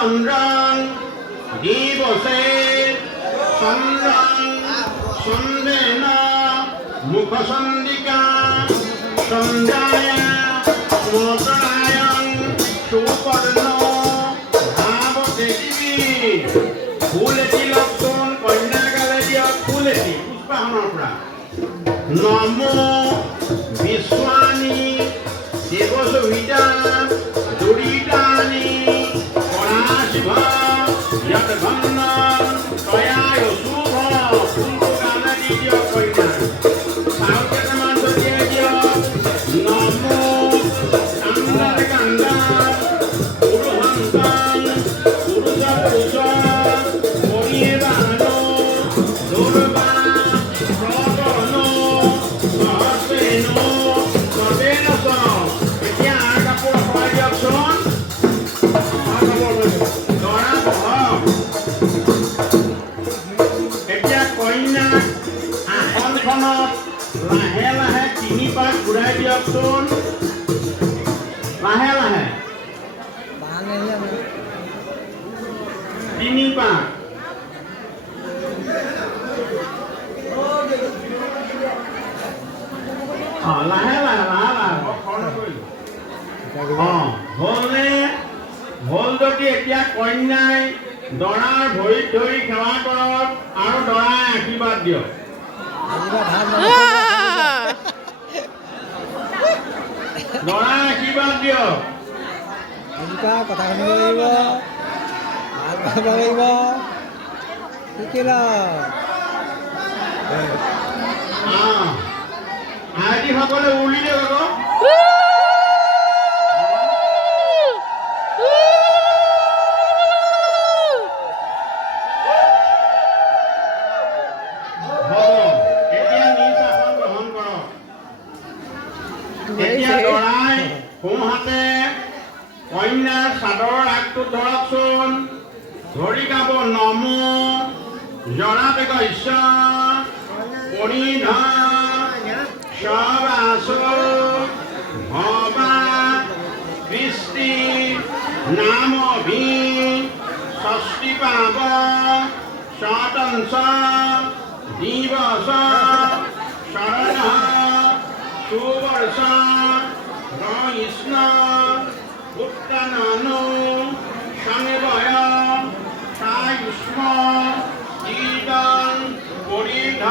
চন্দ্ৰং দিবসে চন্দ্ৰং চন্দ্ৰেন মুখচন্দ্ৰিকা সন্ধ্যায় মতৰায়ং সুপৰ্ণ ভাবতে দিবি ফুলেটি লক্ষণ কন্যা গালে দিয়া ফুলেটি পুষ্পাহনৰ পৰা নমো বিশ্বানি দেবসুবিধা দুরিতানি পরাশিভ যতঘন্ন তয়ায় শুভ শুভ গালে দিয়া কন্যা সাউকেটামান দিয়ে দিয়া নমো কান্দার কান্দা পুরুষান্তং পুরুষ পুরুষ পরিবানো দুর্বা প্রবন সহস্রেন সবেন এতিয়া আর কাপড় হয় দিয়কচোন দৰা বহক এতিয়া কন্যাক আসনখনত লাহে লাহে 3 পাক ঘূৰাই দিয়কচোন লাহে লাহে 3 পাক লাহে লাহে হল যদি এতিয়া কন্যাই দৰাৰ ভৰিত ধৰি সেৱা কৰক আৰু দৰাই আশীৰ্বাদ দিয়ক দৰাই আশীৰ্বাদ দিয়ক কথা শুনিব লাগিব ভাল পাব লাগিব শিকিল আইটি সকলে উলি দিয়ক আকৌ সোঁহাতে কন্যাৰ চাদৰৰ আগটো ধৰকচোন ধৰি গাব নম জৰাবেগ ঈশ্বৰ পৰিধ সবাস ভবা কৃষ্টি নাম ভি ষষ্ঠী পাব শতংশ দিবস শৰণ সুবৰ্ষ কৃষ্ণ উত্তাননো সংবয় সায়ুষ্ম কীৰ্তন পৰিধ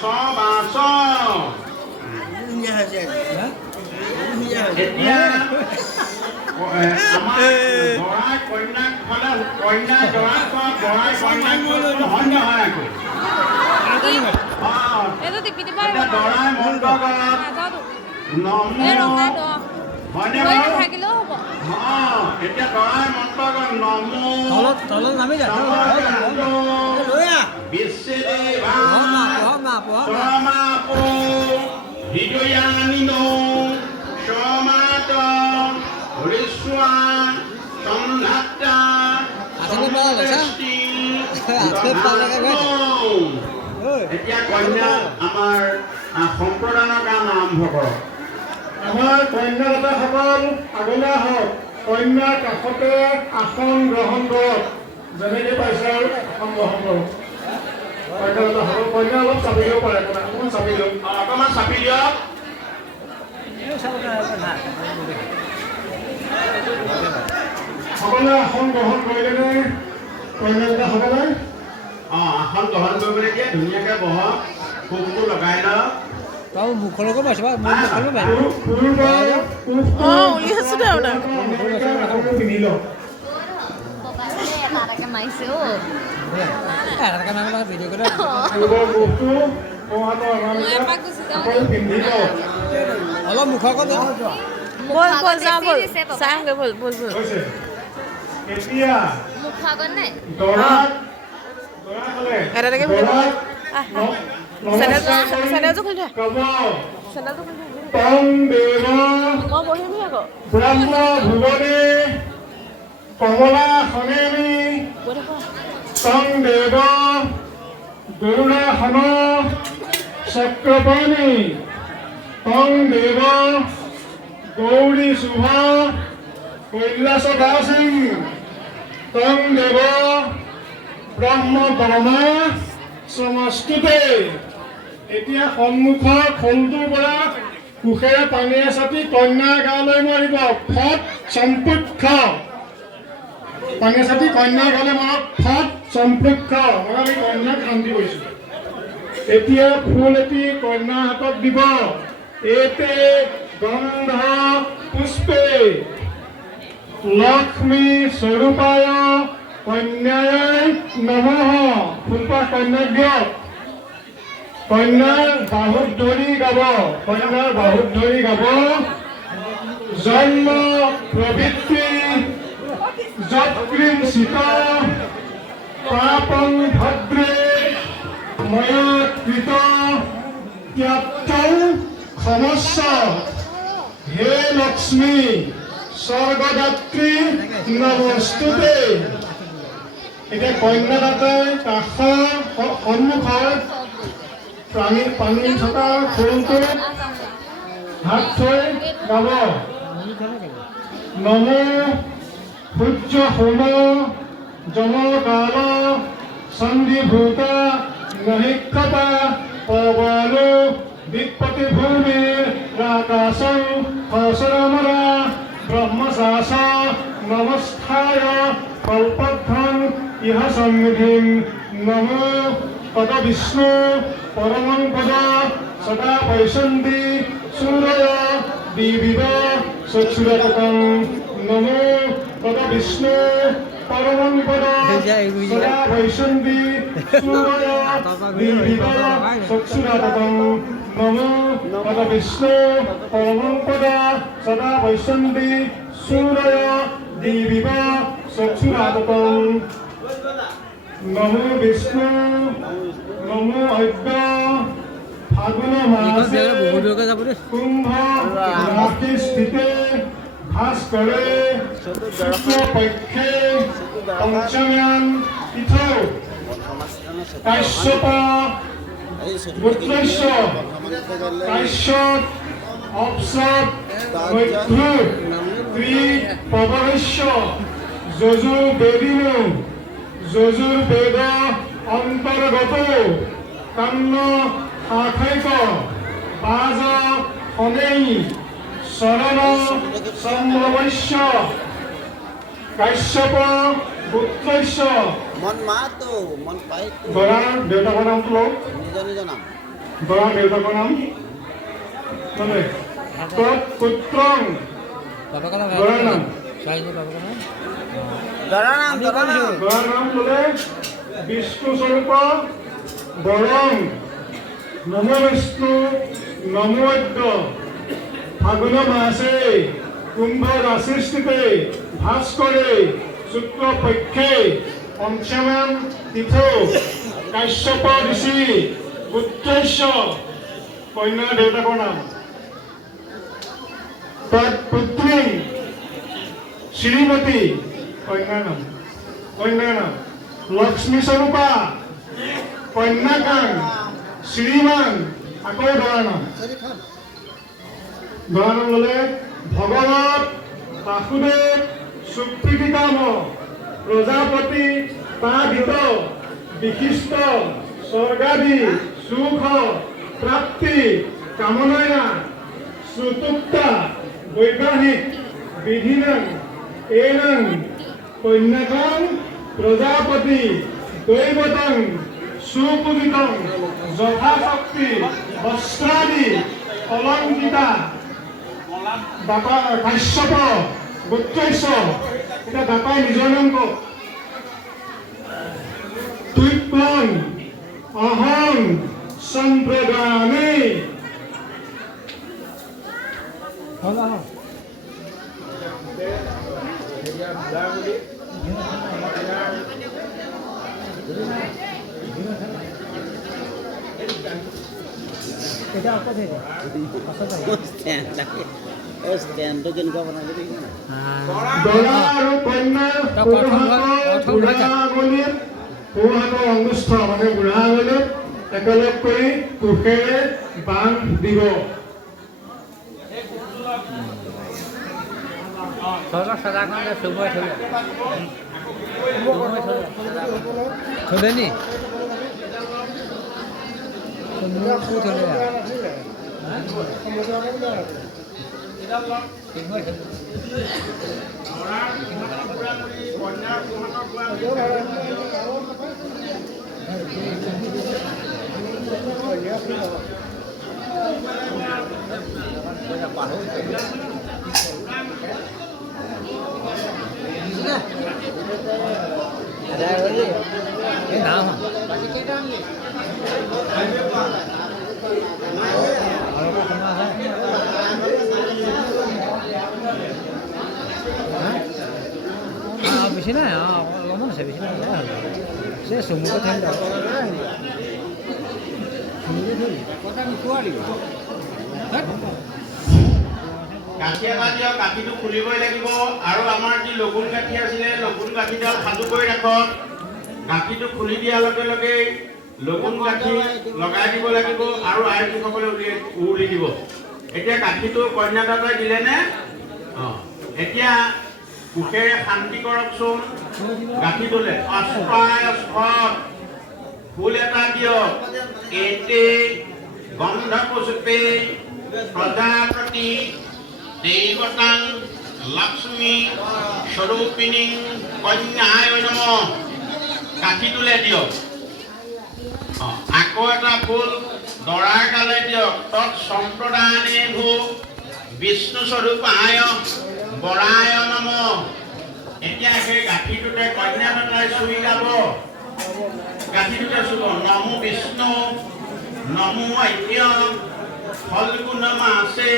সবাস এতিয়া আমাৰ দৰাই কন্যাক ফালে কন্যা দৰা দৰাই কন্যাক ধন্য হয় আকৌ দৰাই মন্ত্ৰগত নম হয়নে এতিয়া দৰাই মন্ত্ৰগত নম বিশ্বদেৱা সমাপো হৃদয়ানিনো সমাত ঋষ্বা সন্ধাত্তা এতিয়া কন্যা আমাৰ সম্প্ৰদানৰ কাম আৰম্ভ কৰক আমাৰ কন্যাদাতাসকল আগলৈ আহক কন্যাৰ কাষতে আসন গ্ৰহণ কৰক যেনেকৈ পাইছে আৰু আসন গ্ৰহণ কৰক কন্যাদাতাসকল কন্যা অলপ চাপি দিব পাৰে অকণমান চাপি দিয়ক অকণমান চাপি দিয়ক সকলোৱে আসন গ্ৰহণ কৰিলেনে কন্যাদাতাসকলে আসন গ্ৰহণ কৰিবলৈ দিয়ে ধুনীয়াকৈ বহক ফুলটো লগাই লওক Kau mukul kau masih apa? Mukul apa? Oh, lihat sudah udah. Ada kan nama video kita. Allah muka kau tu. Bol bol sah bol. Sah ke bol bol bol. মুখা কন নাই Ada lagi video. Ah. Sandal tu khul dah. Sandal tu khul dah. Tang Deva Kau boleh ni aku. Brahma Bhuvane Kamala Hanemi Boleh kau. Tang Deva Guruna Hana Sakrapani Tang Deva Gauri Subha Kailasa Dasing তং দেৱ ব্ৰহ্ম ব্ৰহ্মা সমস্তুতে। এতিয়া সন্মুখৰ খোলটোৰ পৰা কুশেৰে পানীয়ে চাটি কন্যাৰ গালৈ মাৰিব। ফট সম্পৃক্ষ পানীয়ে চাটি কন্যাৰ গালৈ মাৰক। ফট সম্পৃক্ষ মানে আমি কন্যাক শান্তি কৰিছোঁ। এতিয়া ফুল এটি কন্যাৰ হাতত দিব। এতে গন্ধ পুষ্পে লক্ষ্মী স্বৰূপায় কন্যায় নমঃ। ফুলপাহ কন্যাক দিয়ক। কন্যাৰ বাহুত ধৰি গাব। কন্যাৰ বাহুত ধৰি গাব। জন্ম প্ৰবৃত্তি যৎক্ৰীম চিত পাপং ভদ্ৰে ময়া কৃত ত্যাক্তং ক্ষমস্ব। হে লক্ষ্মী স্বৰ্গদাত্ৰী নমস্তুতে। এতিয়া কন্যাদাতাই কাষৰ সন্মুখৰ পানী থকা খোলটোত হাত থৈ গাব। নম সূৰ্য হোম যম কাল সন্ধিভূত মহিক্ষতা পৱনো দিকপতি ভূমিৰ আকাশং হসৰমৰা ব্ৰহ্মশাস নমস্থায় কল্পধ্বং ইহ সন্নিধিং। নম পদ বিষ্ণু পৰমং পদ সদা পৈশন্তি সূৰয় দিবিব চক্ষুরতং। নম পদ বিষ্ণু পরমং পদ সদা পৈশন্তি সূরয় দিবিব চক্ষুরতং। নম পদ বিষ্ণু পরমং পদ সদা পৈশন্তি সূরয় দিবিব চক্ষুরতং। নমো বিষ্ণু নমো অদ্য ফাগুন মাসে কুম্ভ রাশি স্থিতে ভাস্করে শুক্লপক্ষে পঞ্চম্যাং তিথৌ কাশ্যপ পুত্রস্য কাশ্যপ অপ্সৎ মৈত্রু ত্রিপবরস্য যজুর্বেদিনো যজুর্বেদ অন্তর্গত কান্ন শাখৈক বাজ শনেই শৰণ সম্ভবস্য কাশ্যপ পুত্ৰস্য। মন মাতো মন পাইতো দৰাৰ দেউতাকৰ নামটো লওক। নিজৰ নিজৰ নাম দৰাৰ দেউতাকৰ নাম মানে তৎ পুত্ৰং বাবাকৰ নাম দৰাৰ নাম বাবাকৰ নাম দৰাৰ নাম দৰাৰ নাম ল'লে বিষ্ণু স্বৰূপ বৰং নম বিষ্ণু নমোদ্য ফাগুন মাসে কুম্ভ ৰাশি স্থিতে ভাস্কৰে শুক্লপক্ষে পঞ্চম্যাং তিথৌ কাশ্যপ ঋষি পুত্ৰস্য। কন্যাৰ দেউতাকৰ নাম তৎপুত্ৰী শ্ৰীমতী। কন্যাৰ নাম লক্ষ্মী স্বৰূপা কন্যাকাং শ্ৰীমান। আকৌ দৰাৰ নাম ল'লে ভগৱত বাসুদেৱ সুপ্ৰীতিকাম প্ৰজাপতি পাদিত বিশিষ্ট স্বৰ্গাদি সুখ প্ৰাপ্তি কামনায়া শ্ৰুতুক্তা বৈবাহিক বিধিনাং এনাং কন্যাকাং প্ৰজাপতি দৈবতং সুপূজিতং যথাশক্তি বস্ত্ৰাদি অলংকিতা দাতা কাশ্যপ পুত্ৰস্য। এতিয়া দাতাই নিজৰ নাম কওক। তুক্লং অহং সম্প্ৰদানে। ষ্টেণ্ডটো কেনেকুৱা বনাব লাগিব দৰা আৰু কন্যা বুঢ়া আঙুলিত সোঁহাতৰ অংগুষ্ঠ মানে বুঢ়া আঙুলিত একেলগ কৰি কুশেৰে বান্ধ দিব। সদাখন চুবই থৈ থলে নি থলে nào বেশি না অলপমান আছে বেশি না সে চমুকৈ থাকিম গাঁঠি এটা দিয়ক গাঁঠিটো খুলিবই লাগিব আৰু আমাৰ যি লগুণ গাঁঠি আছিলে লগুণ গাঁঠিডাল সাজু কৰি ৰাখক গাঁঠিটো খুলি দিয়াৰ লগে লগে লগুণ গাঁঠি লগাই দিব লাগিব আৰু আইসকলে উৰুলি দিব এতিয়া গাঁঠিটো কন্যা দাতাই দিলেনে এতিয়া কুশেৰে শান্তি কৰকচোন গাঁঠি তোলে অস্পায় অস্পদ ফুল এটা দিয়ক এতে গন্ধ পুষ্পে প্ৰজাপতি দেৱতাং লক্ষ্মী স্বৰূপিণী কন্যায় নমঃ গাঁঠি তোলে দিয়ক আকৌ এটা ফুল দৰাৰ গালে দিয়ক তৎ সম্প্ৰদানে ভূ বিষ্ণু স্বৰূপায় বৰায় নমঃ এতিয়া সেই গাঁঠিটোতে কন্যা দাতাই চুই গাব গাঁঠিটোতে চুব নমো বিষ্ণু নমো আদ্য ফল্গুণ মাসে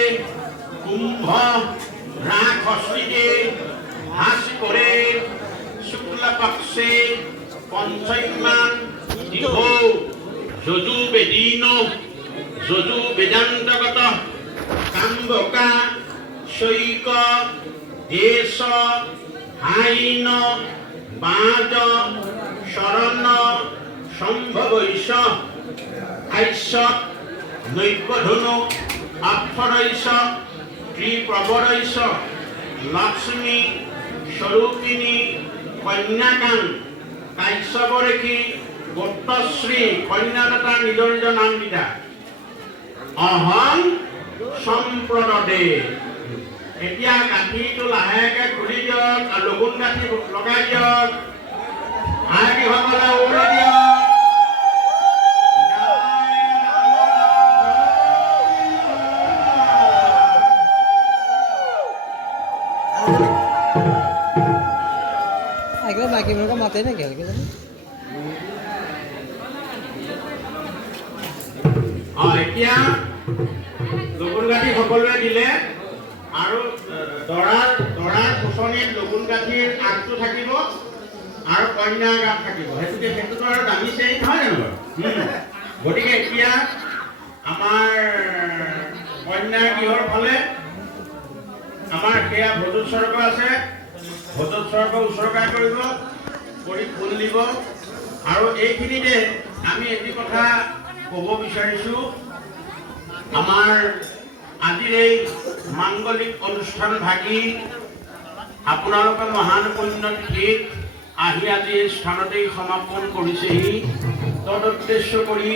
কুম্ভ রাগ অশ্বিনে হাস করে শুক্ল পক্ষে পঞ্চমান যজু বেদিন যজু বেদান্তগত কাম্বকা শৈক দেশ হাইন বাজ শরণ সম্ভবৈষ আইস নৈকধনু অক্ষরৈষ ত্রিপ্রবরৈষ লক্ষ্মী স্বরূপিণী কন্যাকাং কাশ্যপরেখী গোত্ৰশ্ৰী কন্যাদাতাৰ নিজৰ নিজৰ নামকেইটা অহং সম্প্ৰদদে এতিয়া গাঁঠিটো লাহেকে খুলি দিয়ক আৰু লগুণ গাঁঠি লগাই দিয়ক আইসকলে উৰি দিয়ক বাকী মোকে মাতে নেকি ভালকে জানি এতিয়া লগুণ গাঁঠি সকলোৱে দিলে আৰু দৰাৰ ফুচনিত লগুণ গাঁঠিৰ আগটো থাকিব আৰু কন্যাৰ গাত থাকিব সেইটোতো আৰু দামিছেই নহয় জানো বাৰু গতিকে এতিয়া আমাৰ কন্যাৰ গৃহৰ ফালে আমাৰ সেয়া ভোজোৎসৰ্গ আছে ভোজোৎসৰ্গ উৎসৰ্গা কৰিব কৰি ফুল দিব আৰু এইখিনিতে আমি এটি কথা ক'ব বিচাৰিছোঁ আমাৰ আজিৰ এই মাংগলিক অনুষ্ঠান ভাগি আপোনালোকে মহান পুণ্য তিথিত আহি আজি এই স্থানতেই সমাপন কৰিছেহি তদুদ্দেশ্য কৰি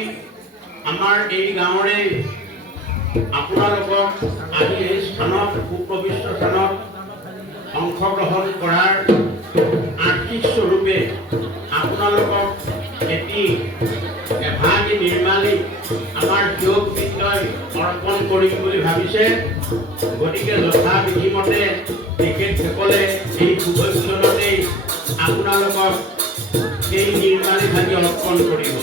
আমাৰ এই গাঁৱৰে আপোনালোকক আহি এই স্থানত সুপ্ৰবিষ্ট স্থানত অংশগ্ৰহণ কৰাৰ আৰ্থিক স্বৰূপে আপোনালোকক এটি এভাগী নিৰ্মালী আমাৰ যোগ বিদ্যই অৰ্পণ কৰিম বুলি ভাবিছে গতিকে যথা বিধিমতে তেখেতসকলে এই শুভক্ষণতেই আপোনালোকক এই নিৰ্মালী ভাগি অৰ্পণ কৰিব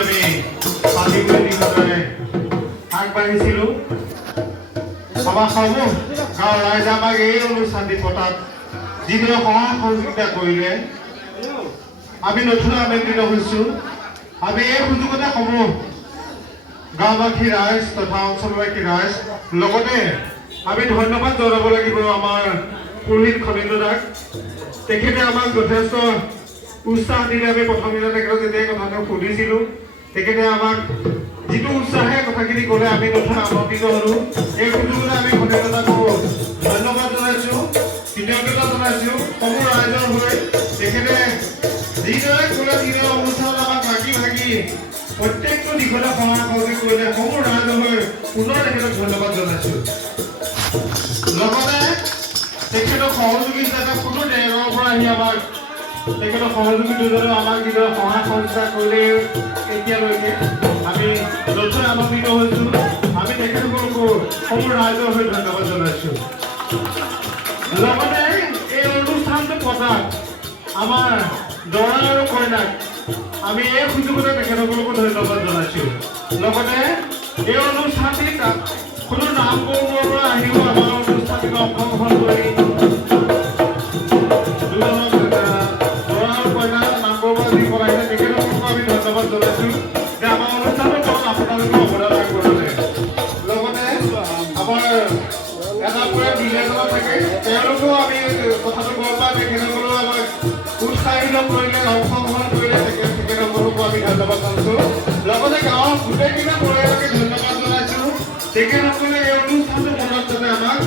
আমি আমাৰ সমূহ গাঁৱৰ ৰাইজে আমাক এই অনুষ্ঠানটি পতাত যিদৰে সহায় সহযোগিতা কৰিলে আমি নতুন আনন্দিত হৈছোঁ। আমি এই সুযোগতে সমূহ গাঁওবাসী ৰাইজ তথা অঞ্চলবাসী ৰাইজ লগতে আমি ধন্যবাদ জনাব লাগিব আমাৰ পুৰোহিত খনীন্দ্ৰ দাক। তেখেতে আমাক যথেষ্ট উৎসাহ দিলে। আমি প্ৰথম দিনা তেখেতক যেতিয়া কথাটো সুধিছিলোঁ তেখেতে আমাক যিটো উৎসাহে কথাখিনি ক'লে আমি নতুন আনন্দিত হ'লোঁ। এই সুযোগতে আমি খনীন্দ্ৰ দাকো ধন্যবাদ জনাইছোঁ, কৃতজ্ঞতা জনাইছোঁ সমূহ ৰাইজৰ হৈ। তেখেতে যিদৰে ক'লে যিদৰে অনুষ্ঠান আমাক ভাগি ভাগি প্ৰত্যেকটো দিশতে সহায় সহযোগ কৰিলে সমূহ ৰাইজৰ হৈ পুনৰ তেখেতক ধন্যবাদ জনাইছোঁ। লগতে তেখেতক সহযোগী হিচাপে কোনো দেশৰ পৰা আহি আমাক তেখেতক সহযোগী দুজনে আমাক যিদৰে সহায় সহযোগিতা কৰিলে এতিয়ালৈকে আমি নতুন আনন্দিত হৈছোঁ। আমি তেখেতসকলকো সমূহ ৰাইজৰ হৈ ধন্যবাদ জনাইছোঁ। লগতে এই অনুষ্ঠানটো পতাত আমাৰ দৰা আৰু কইনাক আমি এই সুযোগতে তেখেতসকলকো ধন্যবাদ জনাইছোঁ। লগতে এই অনুষ্ঠানটিত কোনো নাম কৰ্মৰ পৰা আহিব আমাৰ অনুষ্ঠানটিত অংশগ্ৰহণ কৰি দুজনক দৰা আৰু কইনাৰ নাম কৰ্ম যি কৰাইছে তেখেতসকলকো আমি ধন্যবাদ জনাইছোঁ যে আমাৰ অনুষ্ঠানৰ লগত আপোনালোকে অৱদান আগবঢ়ালে। লগতে আমাৰ এটা পৰা বিজয়জনা থাকে তেওঁলোকেও আমি কথাটো গম পাই তেখেতসকলেও আমাক উৎসাহিত কৰিলে, অংশগ্ৰহণ কৰিলে। তেখেতসকলকো আমি ধন্যবাদ জনাইছোঁ। লগতে গাঁৱৰ গোটেইকেইটা পৰিয়ালকে ধন্যবাদ জনাইছোঁ। তেখেতসকলে এই অনুষ্ঠানটো মনত যাতে আমাক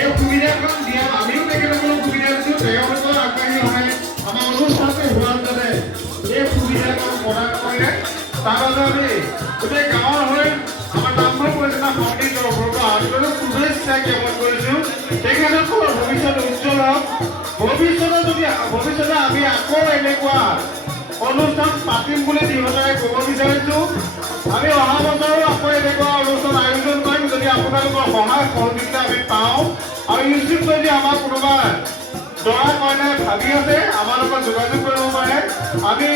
এই সুবিধাখন দিয়া, আমিও তেখেতসকলক সুবিধা দিছোঁ। তেওঁলোকৰ আগবাঢ়ি অহাই আমাৰ অনুষ্ঠানটো হোৱাত যাতে এই সুবিধাখন প্ৰদান কৰিলে তাৰ বাবে আমি গোটেই গাঁৱৰ হৈ আমাৰ নামঘৰ পৰিচালনা সমিতিৰ তৰফৰ পৰা আন্তৰিক শুভেচ্ছা জ্ঞাপন কৰিছোঁ। তেখেতসকলৰ ভৱিষ্যত উজ্জ্বল হওক। ভৱিষ্যতে আমি আকৌ এনেকুৱা অনুষ্ঠান পাতিম বুলি দৃঢ়তাৰে ক'ব বিচাৰিছোঁ। আমি অহা বছৰো আকৌ এনেকুৱা অনুষ্ঠান আয়োজন কৰিম যদি আপোনালোকৰ সহায় সহযোগিতা আমি পাওঁ। আৰু নিশ্চিত যদি আমাৰ কোনোবা দৰা কইনাই ভাবি আছে আমাৰ লগত যোগাযোগ কৰিব পাৰে। আমি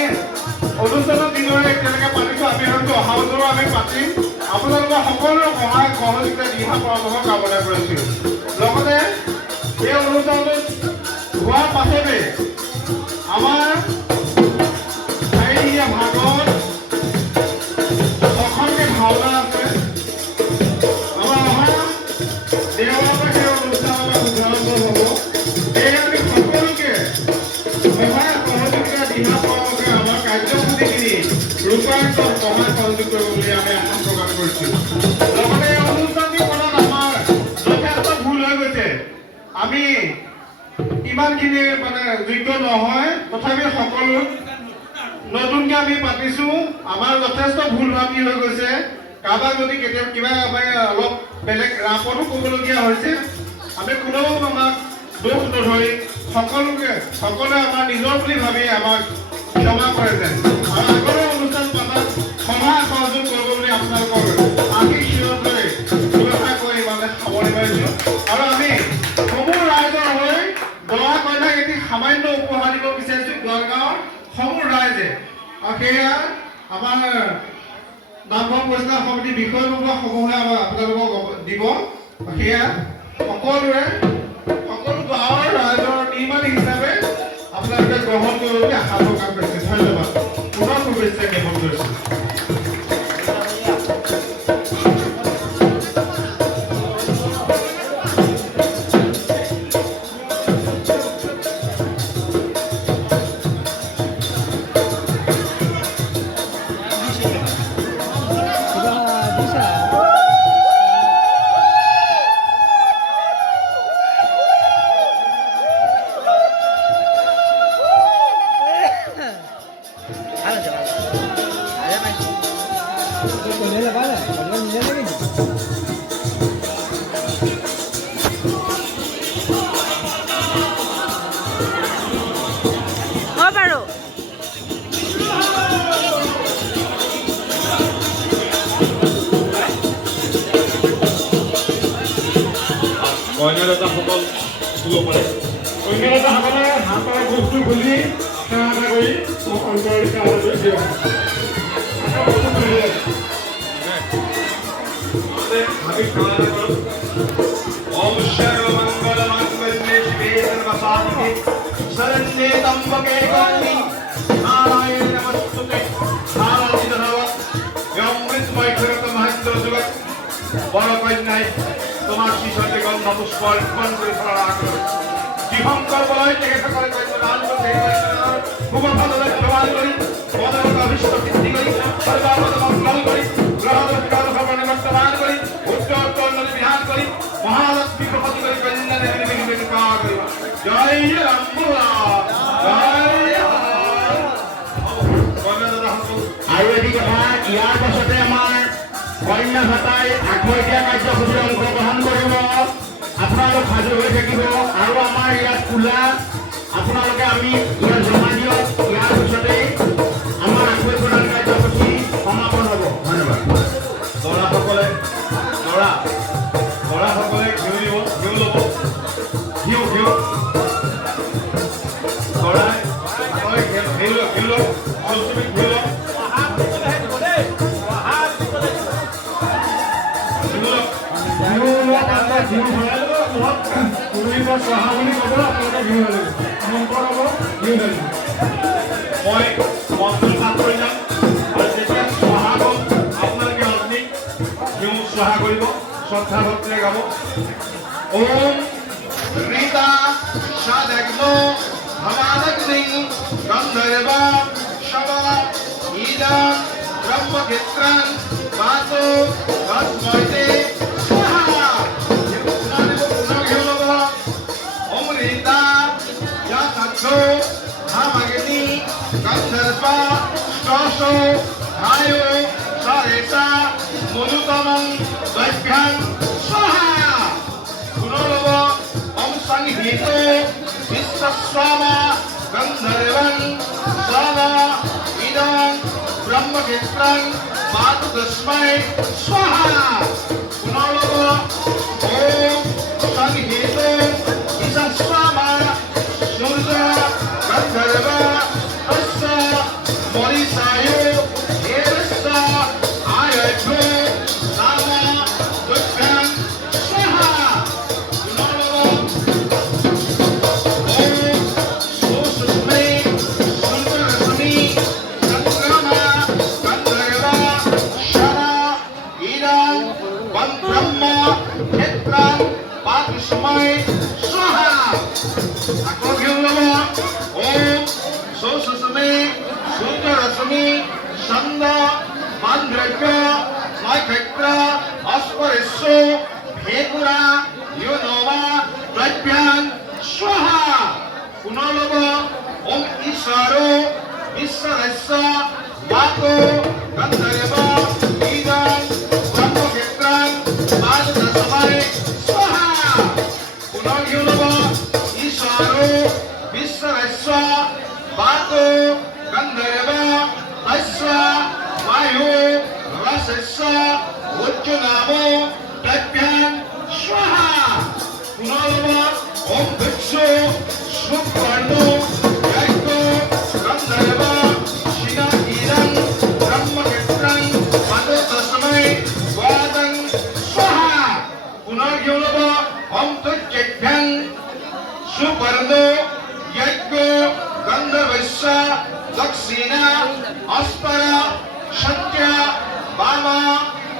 অনুষ্ঠানত যিদৰে এতিয়ালৈকে পাতিছোঁ আমি হয়তো অহা বছৰো আমি পাতিম। আপোনালোকৰ সকলোৰে সহায় সহযোগিতা দিহা পৰামৰ্শ কামনা কৰিছোঁ। লগতে এই অনুষ্ঠানটো হোৱাৰ পাছতে আমাৰ চাৰিদিনীয়া ভাগত অসমকে ভাওনা আছে। আমাৰ অহা দেওবাৰৰ পৰা সেই অনুষ্ঠান আমাৰ শুভাৰম্ভ হ'ব। এই আমি সকলোকে সহায় সহযোগিতা দিহা পৰামৰ্শে আমাৰ কাৰ্যসূচীখিনি ৰূপায়ণত সহায় সহযোগ কৰিব বুলি আমি আশা প্ৰকাশ কৰিছোঁ। লগতে এই অনুষ্ঠানটি কৰাত আমাৰ যথেষ্ট ভুল হৈ গৈছে। আমি ইমানখিনি যোগ্য নহয়, তথাপি সকলো নতুনকৈ আমি পাতিছোঁ। আমাৰ যথেষ্ট ভুল ভ্ৰান্তি হৈ গৈছে। কাৰোবাক যদি কেতিয়াবা কিবা অলপ বেলেগ ৰাপতো ক'বলগীয়া হৈছে আমি কোনেও আমাক দোষ নধৰি সকলোৱে আমাৰ নিজৰ বুলি ভাবি আমাক ক্ষমা কৰে যেন। আৰু আগলৈ অনুষ্ঠান পতাত সহায় সহযোগ কৰিব বুলি আপোনালোকৰ আশীষ শিৰলৈ ব্যৱস্থা কৰি মানে সামৰি মাৰিছোঁ। আৰু আমি সমূহ ৰাইজৰ হৈ দৰা কইনাক এটি সামান্য উপহাৰ দিব বিচাৰিছোঁ গোৱালগাঁৱৰ সমূহ ৰাইজে। আৰু সেয়া আমাৰ নামঘৰ পৰিচালনা সমিতিৰ বিষয়ববীয়াসমূহে আপোনালোকক দিব। সেয়া সকলো গাঁৱৰ ৰাইজৰ নিৰ্মাণী হিচাপে আপোনালোকে গ্ৰহণ কৰিব বুলি আশা প্ৰকাশ কৰিছে। ধন্যবাদ। পুনৰ শুভেচ্ছা জ্ঞাপন কৰিছোঁ। কইনাদাতাসকল দিব পাৰে। কইনাদাতাসকলে হাতৰ বস্তু খুলি সেৱা এটা কৰি অন্তৰীক্ষা দিয়ে। ভাবি সেৱা এটা কৰক। शरण्ये त्र्यंबके गौरी नारायणे नमस्तुते नारायण धर्म यमृतमय महत्व जगत বড় কন্যায় তোমার শিশুতে গন্ধ পুষ্প অর্পণ করে ফলার আগ্রহ দীপঙ্কর বলয় থেকে সকলে কন্যাদান করতে ভূগোলভাবে প্রমাণ করি মদনক অভিষ্ট বৃদ্ধি করি সর্বাপদ মঙ্গল করি গ্রহদোষকাল ভ্রমণ বর্তমান করি উত্তর উন্নতি বিধান করি মহালক্ষ্মী প্রপতি করি কন্যা দেবী নিবেদিত করি জয় রামমোলা জয় আৰু এটি কথা ইয়াৰ পাছতে আমাৰ কন্যা ভাতাই আখৈ দিয়া কাৰ্যসূচীত অংশগ্ৰহণ কৰিব আপোনালোক সাজু হৈ থাকিব আৰু আমাৰ ইয়াত খোলা আপোনালোকে আমি ইয়াত জমা দিয়ক ইয়াৰ পিছতে আমাৰ আখৈ প্ৰদান কাৰ্যসূচী সমাপন হ'ব ধন্যবাদ দৰাসকলে ঘিউ দিব ঘিউ ল'ব ঘিউ দৰাই ঘিউ লওক ঘিউ লওক ঘিউ ভৰাই ল'ব পুৰিব চহা বুলি ক'ব আপোনালোকে ঘিউ ঢালিব মন্ত্ৰ হ'ব ঘিউ ঢালিব মই মন্ত্ৰ পাঠ কৰি যাম আৰু যেতিয়া চহা হ'ল আপোনালোকে অগ্নি ঘিউ চহা কৰিব শ্ৰদ্ধা ভক্তিৰে গাব ওম ৰীতা সাদগ্নো ভবাদগ্নি গন্ধৰ্ব শবা ইদা ব্রহ্মক্ষেত্রান বাতো তস্মৈতে স্বাহা অমৃতা যথার্থো হামাগ্নি গন্ধর্ব ষ্টসো হায়ো সরেতা মনুতমং দৈভ্যাং স্বাহা পুনরব ওম সংহিত বিশ্বস্বামা গন্ধর্বং স্বাহা ইদং ব্রহ্মক্ষেত্রং বাতু তস্मै স্বাহা পুনরব ওম সংহিত বিশ্বস্বামা সূর্য গন্ধর্ব তস্য মরিষায়ো এরস্য আয়ভ্যো নাম দুঃখং স্বাহা পুনরব ওম সুষুম্নে সূর্যরশ্মি চন্দ্রমা গন্ধর্ব শরা ইদং ব্রহ্ম ক্ষেত্রং পাতুষ্মৈ স্বাহা আকৌ ঘিউ ল'ব ওম সুষুম্নে সূর্যরশ্মি ছন্দ মান্দ্রব্য নক্ষত্র অস্পরেশ্ব ভেকুরা ইউনোমা দ্রব্যাং স্বাহা পুনর্লব ওম ঈশ্বর বিশ্বরস্য বাতো গন্ধর্ব ইদং ব্রহ্মক্ষেত্রং পাদতস্मै স্বাহা পুনর্ঘিউ ল'ব ঈশ্বর বিশ্বরস্য বাতো গন্ধর্ব তস্য বায়ু রসস্য উচ্চনামো দ্রব্যাং স্বাহা পুনর্লব ওম ভিক্ষু সুবর্ণ যজ্ঞ গন্ধর্ব শিলাকিরং ব্রহ্মক্ষেত্রং পাদতস্मै বাদং স্বাহা পুনর্ঘিউ ল'ব ওম তজ্জভ্যাং সুবর্ণ যজ্ঞ গন্ধর্বস্য দক্ষিণা অস্পরা সত্য বামা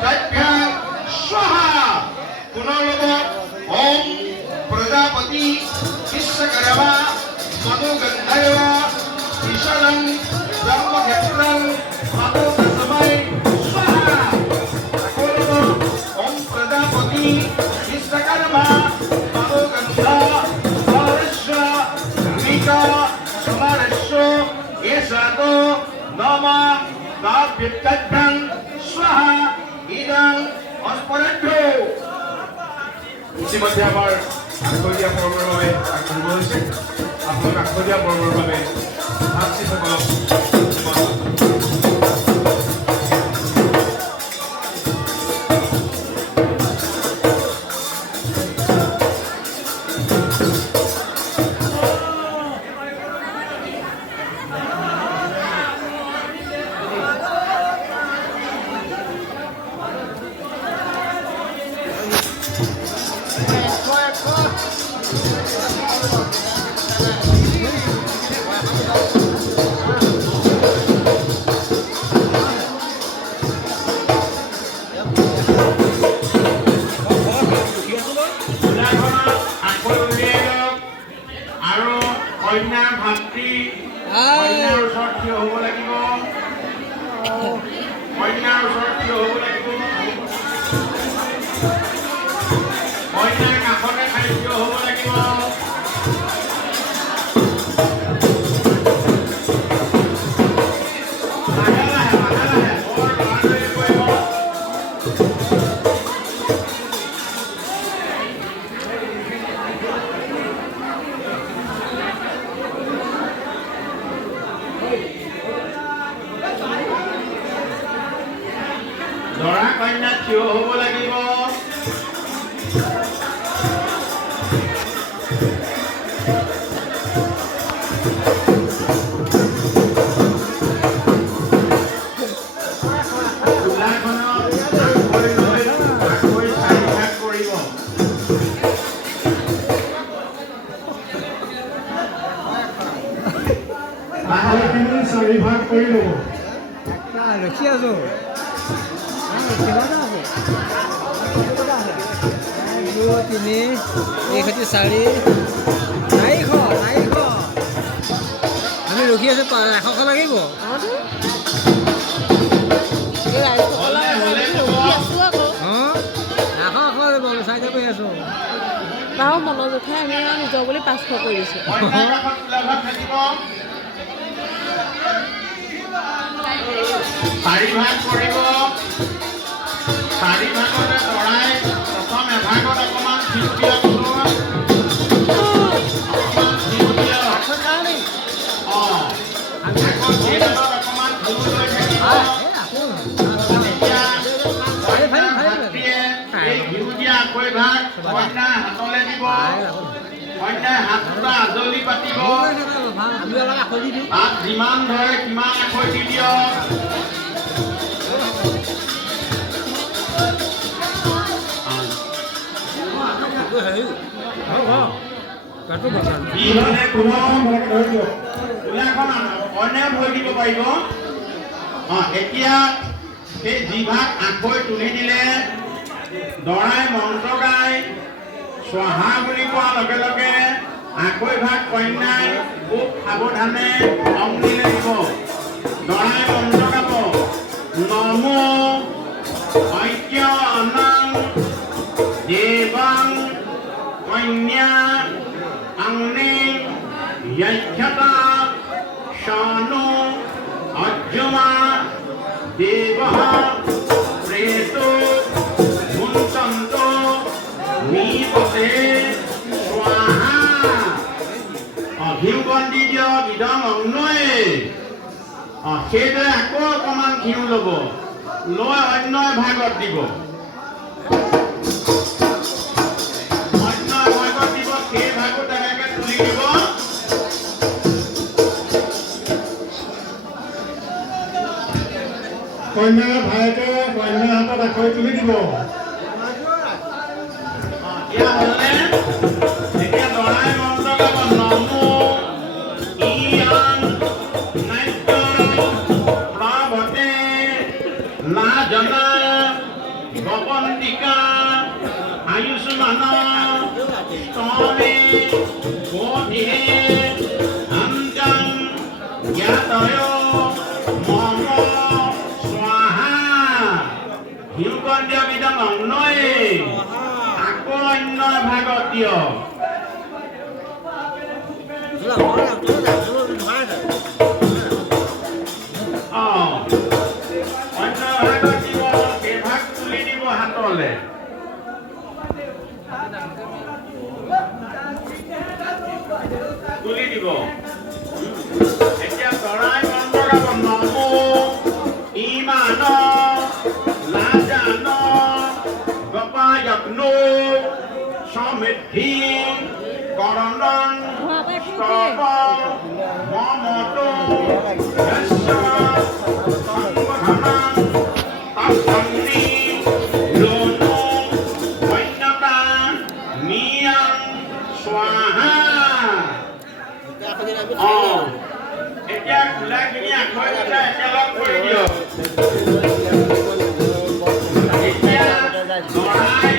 দ্রব্যাং স্বাহা পুনর্লব ওম প্রজাপতি বিশ্বকর্মা মনুগন্ধর্ব ঈশ্বরং ব্রহ্মক্ষেত্রং পাদতস্मै স্বাহা ওম প্রজাপতি বিশ্বকর্মা মনুগন্ধ সরস্ব মিকা সমারস্য এষাতো নম তাভ্যং স্বাহা ইদং অস্পরেভ্য ইতিমধ্যে আমাৰ আখৰীয়া পৰ্বৰ বাবে আগবাঢ়িব হৈছে আপোনালোক আখৰীয়া পৰ্বৰ বাবে ভাতৃসকলক কন্যাৰ ওচৰত থিয় হ'ব লাগিব কন্যাৰ ওচৰত থিয় হ'ব লাগিব কন্যাৰ কাষতে খাই থিয় হ'ব লাগিব দৰা কন্যা থিয় হ'ব লাগিব চাৰি ভাগ কৰি ল'ব ৰখি আছোঁ তিনি এই সৈতে চাৰি চাৰিশ আমি ৰখি আছোঁ এশশ লাগিব চাৰিটা কৰি আছোঁ বাৰু মনোজোখাই আমি নিজৰ বুলি 500 কৰি দিছোঁ চাৰি ভাগ কৰিব চাৰি ভাগতে দৰাই প্ৰথম এভাগত অকণমান শিল্পীয় অকণমান শিল্পীয় অকণমান ঘূৰ লৈ থাকিব এই ঘিউ দিয়া আকৈ ভাগ কন্যাৰ হাতলৈ দিব কন্যাই হাত দুটা আজলি পাতিব তাত যিমান ধৰে কিমান আকৈ দি দিয়ক এতিয়া সেই জিভাক আকৈ তুলি দিলে দৰাই মন্ত্ৰ গাই স্বাহা বুলি কোৱাৰ লগে লগে আকৈ ভাগ কন্যাই খুব সাৱধানে অগ্নিলে দিব দৰাই মন্ত্ৰ গাব নমো ঐক্যনং দেৱাং কন্যা আংনে যক্ষতা শানো অজ্জমা দেবঃ প্ৰেতো মুঞ্চন্ত নিপতে স্বাহা ঘিউ বন্দি দিয়ক ইদং অন্নয়ে সেইদৰে আকৌ অকণমান ঘিউ ল'ব লৈ অন্য এভাগত দিব অন্য এভাগত দিব সেই ভাগো তেনেকৈ তুলি দিব কন্যাৰ ভাইকে কন্যাৰ হাতত আকৈ তুলি দিব এতিয়া দৰাই মন্ত্ৰ গাব নমো ইয়াং প্ৰভতে না জনা গপন্তিকা আয়ুষ্মান স্তমে বোধিহে অন্তং জ্ঞাতয় মম স্বাহা হিউকন্দ্য বিদং অন্নয়ে আকৌ অন্য ভাগত দিয়ক অন্য ভাগত দিব সেই ভাগ তুলি দিব হাতলে তুলি দিব এতিয়া দৰাই মন্ত্ৰ গাব নমো ইমান লাজান গপায়গ্নো সমৃদ্ধি করণং স্তব মমত যস্য সংবধনং তৎসন্নি লোনো বৈন্যতা নিয়ং স্বাহা এতিয়া খোলাখিনি আখৈ দুটা একেলগ কৰি দিয়ক এতিয়া দৰাই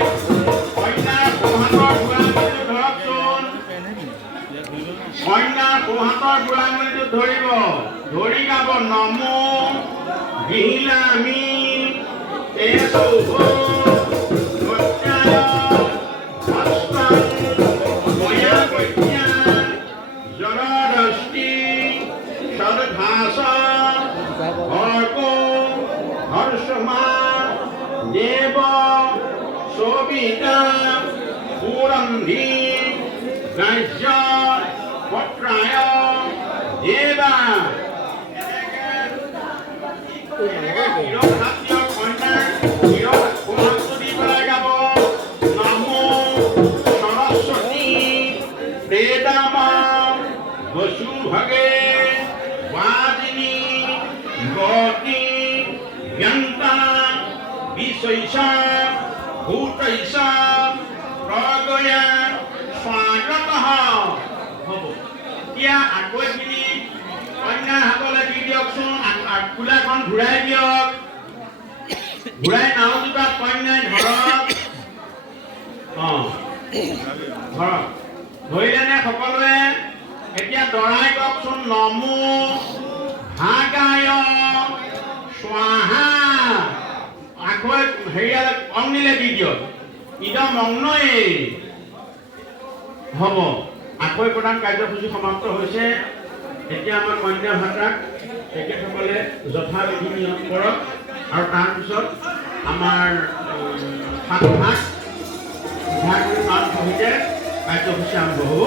কন্যাৰ সোঁহাতৰ বুঢ়াঙুলিটো ধৰকচোন কন্যাৰ সোঁহাতৰ বুঢ়াঙুলিটো ধৰিব ধৰি গাব নমো বিহিলামি তেজৌ গত্যায় হস্তাং ময়া গত্যা জৰদষ্টি সদভাস অৰ্ক হৰ্ষমা দেৱ শোভিতা পুৰন্ধি ৰাজ্য পত্ৰায় দেৱা বসুভগে বাজিনী গতি জ্ঞান্তা বিষৈষা ভূতৈষা প্ৰগয়া স্বাগত হ'ব। এতিয়া আকৌ এপিনি কন্যাসকলে দি দিয়কচোন, কোলাখন ঘূৰাই দিয়ক, ঘূৰাই নাও দুটা কন্যাই ধৰক। ধৰক ধৰিলেনে সকলোৱে? এতিয়া দৰাই কওকচোন নমো ভাগায় স্বাহা। আকৌ হেৰিয়ালে অগ্নিলে দি দিয়ক, ইদম অগ্নয়ে হ'ব। আখৈ প্ৰদান কাৰ্যসূচী সমাপ্ত হৈছে। এতিয়া আমাৰ কন্যা ভাতাক তেখেতসকলে যথাবিধি নিয়ম কৰক আৰু তাৰপিছত আমাৰ ভাগ সহিতে কাৰ্যসূচী আৰম্ভ হ'ব।